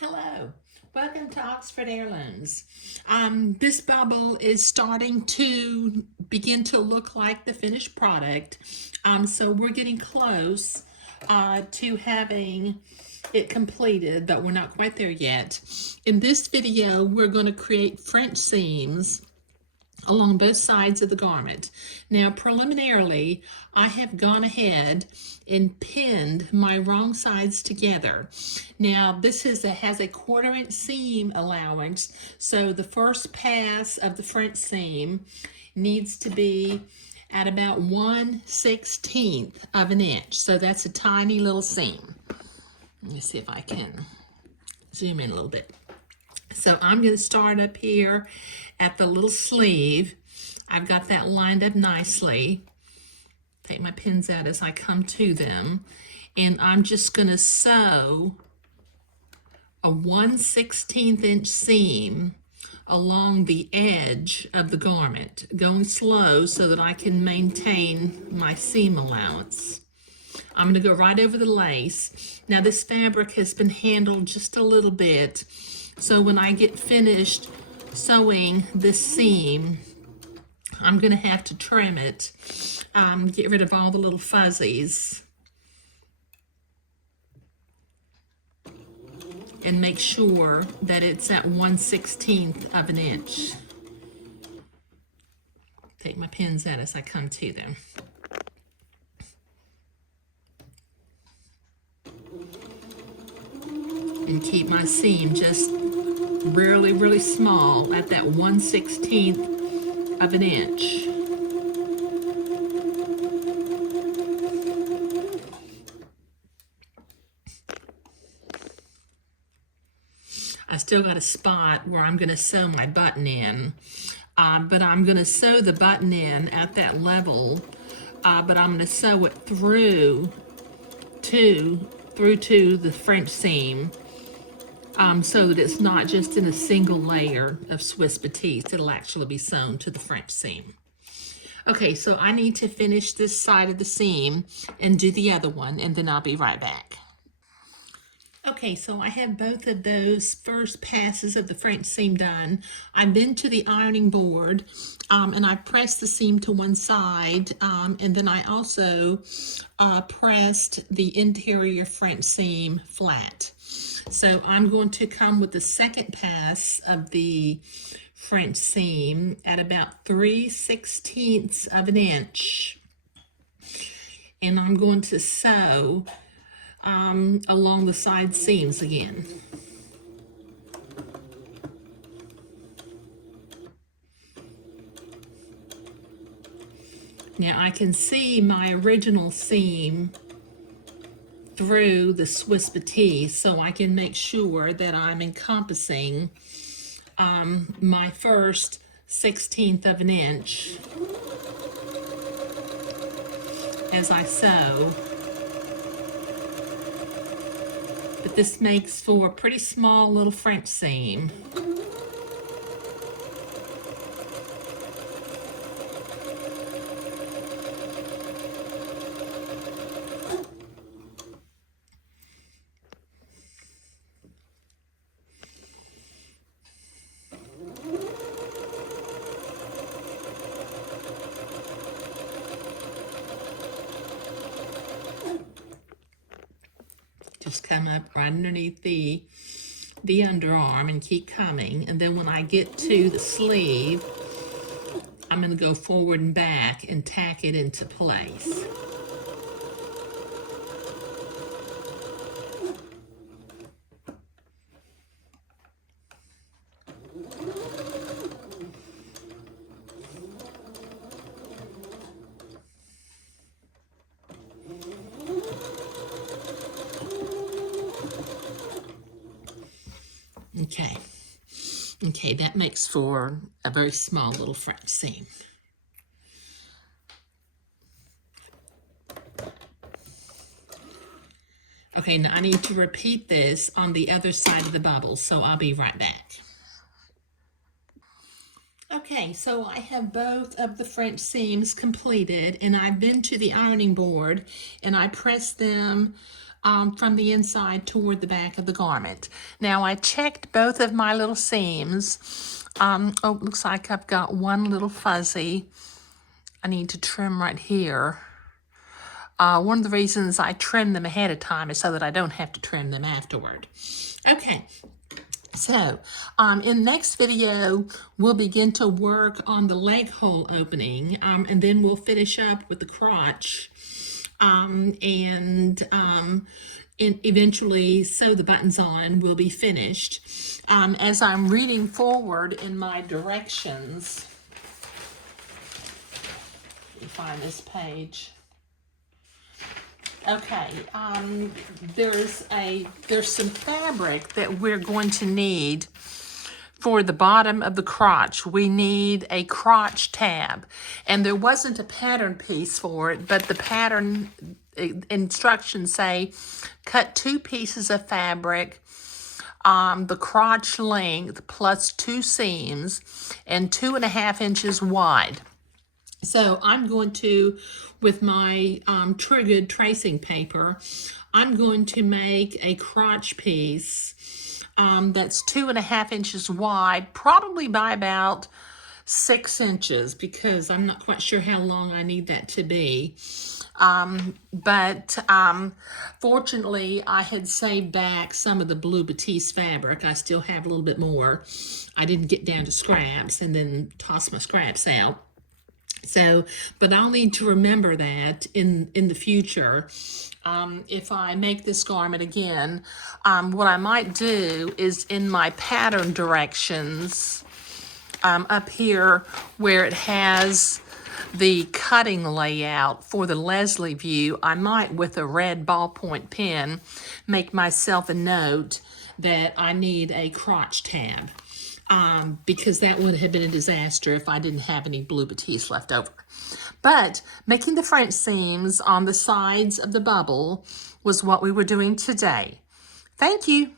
Hello, welcome to Oxford Heirlooms. This bubble is starting to begin to look like the finished product. So we're getting close to having it completed, but we're not quite there yet. In this video, we're going to create French seams along both sides of the garment. Now, preliminarily, I have gone ahead and pinned my wrong sides together. Now, this has a 1/4 inch seam allowance, so the first pass of the French seam needs to be at about 1/16 of an inch. So that's a tiny little seam. Let me see if I can zoom in a little bit. So I'm going to start up here at the little sleeve. I've got that lined up nicely. Take my pins out as I come to them. And I'm just going to sew a 1/16 inch seam along the edge of the garment, going slow so that I can maintain my seam allowance. I'm going to go right over the lace. Now this fabric has been handled just a little bit, so when I get finished sewing this seam, I'm going to have to trim it, get rid of all the little fuzzies, and make sure that it's at 1/16 of an inch. Take my pins out as I come to them. And keep my seam just really, really small at that 1/16 of an inch. I still got a spot where I'm going to sew my button in, but I'm going to sew the button in at that level, but I'm going to sew it through to the French seam, so that it's not just in a single layer of Swiss batiste. It'll actually be sewn to the French seam. Okay, so I need to finish this side of the seam and do the other one, and then I'll be right back. Okay, so I have both of those first passes of the French seam done. I've been to the ironing board, and I pressed the seam to one side, and then I also pressed the interior French seam flat. So I'm going to come with the second pass of the French seam at about 3/16 of an inch, and I'm going to sew along the side seams again. Now I can see my original seam through the Swiss batiste, so I can make sure that I'm encompassing my first 1/16 of an inch as I sew. But this makes for a pretty small little French seam. Just come up right underneath the underarm and keep coming. And then when I get to the sleeve, I'm going to go forward and back and tack it into place. Okay, that makes for a very small little French seam. Okay, now I need to repeat this on the other side of the bubble, so I'll be right back. Okay, so I have both of the French seams completed, and I've been to the ironing board and I pressed them from the inside toward the back of the garment. Now I checked both of my little seams. Oh, it looks like I've got one little fuzzy. I need to trim right here. One of the reasons I trim them ahead of time is so that I don't have to trim them afterward. Okay, so in the next video, we'll begin to work on the leg hole opening, and then we'll finish up with the crotch, and eventually sew the buttons on. Will be finished. As I'm reading forward in my directions, let me find this page. Okay, there's some fabric that we're going to need for the bottom of the crotch. We need a crotch tab, and there wasn't a pattern piece for it, but the pattern instructions say cut 2 pieces of fabric, the crotch length plus 2 seams and 2.5 inches wide. So I'm going to, with my triggered tracing paper, I'm going to make a crotch piece that's 2.5 inches wide, probably by about 6 inches, because I'm not quite sure how long I need that to be. Fortunately, I had saved back some of the blue batiste fabric. I still have a little bit more. I didn't get down to scraps and then toss my scraps out. So, but I'll need to remember that in the future. If I make this garment again, what I might do is in my pattern directions, up here where it has the cutting layout for the Leslie view, I might, with a red ballpoint pen, make myself a note that I need a crotch tab. Because that would have been a disaster if I didn't have any blue batiste left over. But making the French seams on the sides of the bubble was what we were doing today. Thank you.